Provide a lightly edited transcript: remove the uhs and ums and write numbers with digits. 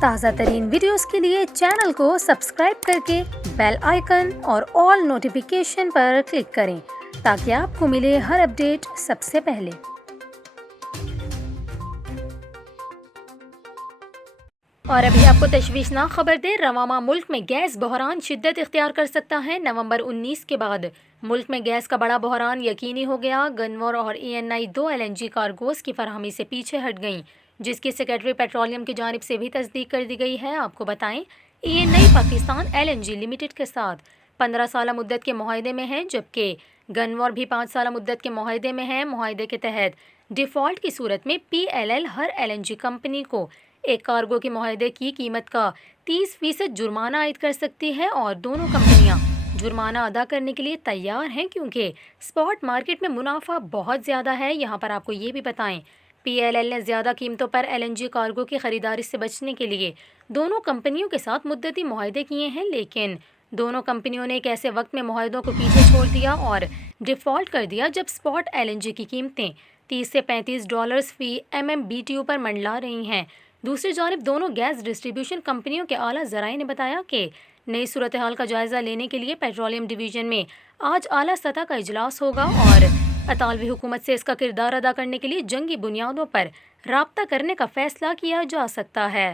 تازہ ترین ویڈیوز کے لیے چینل کو سبسکرائب کر کے بیل آئیکن اور آل نوٹیفیکیشن پر کلک کریں تاکہ آپ کو ملے ہر اپڈیٹ سب سے پہلے۔ اور ابھی آپ کو تشویشناک خبر دے، رواں ماہ ملک میں گیس بحران شدت اختیار کر سکتا ہے۔ نومبر 19 کے بعد ملک میں گیس کا بڑا بحران یقینی ہو گیا۔ گنور اور ENI 2 LNG کارگوز کی فراہمی سے پیچھے ہٹ گئیں، جس کی سیکریٹری پیٹرولیم کی جانب سے بھی تصدیق کر دی گئی ہے۔ آپ کو بتائیں، ENI پاکستان LNG لمیٹڈ کے ساتھ 15 سالہ مدت کے معاہدے میں ہے، جبکہ گنور بھی 5 سالہ مدت کے معاہدے میں ہے۔ معاہدے کے تحت ڈیفالٹ کی صورت میں PLL ہر LNG کمپنی کو ایک کارگو کے معاہدے کی قیمت کا 30% جرمانہ عائد کر سکتی ہے، اور دونوں کمپنیاں جرمانہ ادا کرنے کے لیے تیار ہیں کیونکہ اسپاٹ مارکیٹ میں منافع بہت زیادہ ہے۔ یہاں پر آپ کو یہ بھی بتائیں، PLL نے زیادہ قیمتوں پر LNG کارگو کی خریداری سے بچنے کے لیے دونوں کمپنیوں کے ساتھ مدتی معاہدے کیے ہیں، لیکن دونوں کمپنیوں نے ایک ایسے وقت میں معاہدوں کو پیچھے چھوڑ دیا اور ڈیفالٹ کر دیا جب اسپاٹ LNG کی قیمتیں $30 سے $35 فی MMBTU پر منڈلا رہی ہیں۔ دوسری جانب دونوں گیس ڈسٹریبیوشن کمپنیوں کے اعلیٰ ذرائع نے بتایا کہ نئی صورتحال کا جائزہ لینے کے لیے پیٹرولیم ڈویژن میں آج اعلیٰ سطح کا اجلاس ہوگا، اور اطالوی حکومت سے اس کا کردار ادا کرنے کے لیے جنگی بنیادوں پر رابطہ کرنے کا فیصلہ کیا جا سکتا ہے۔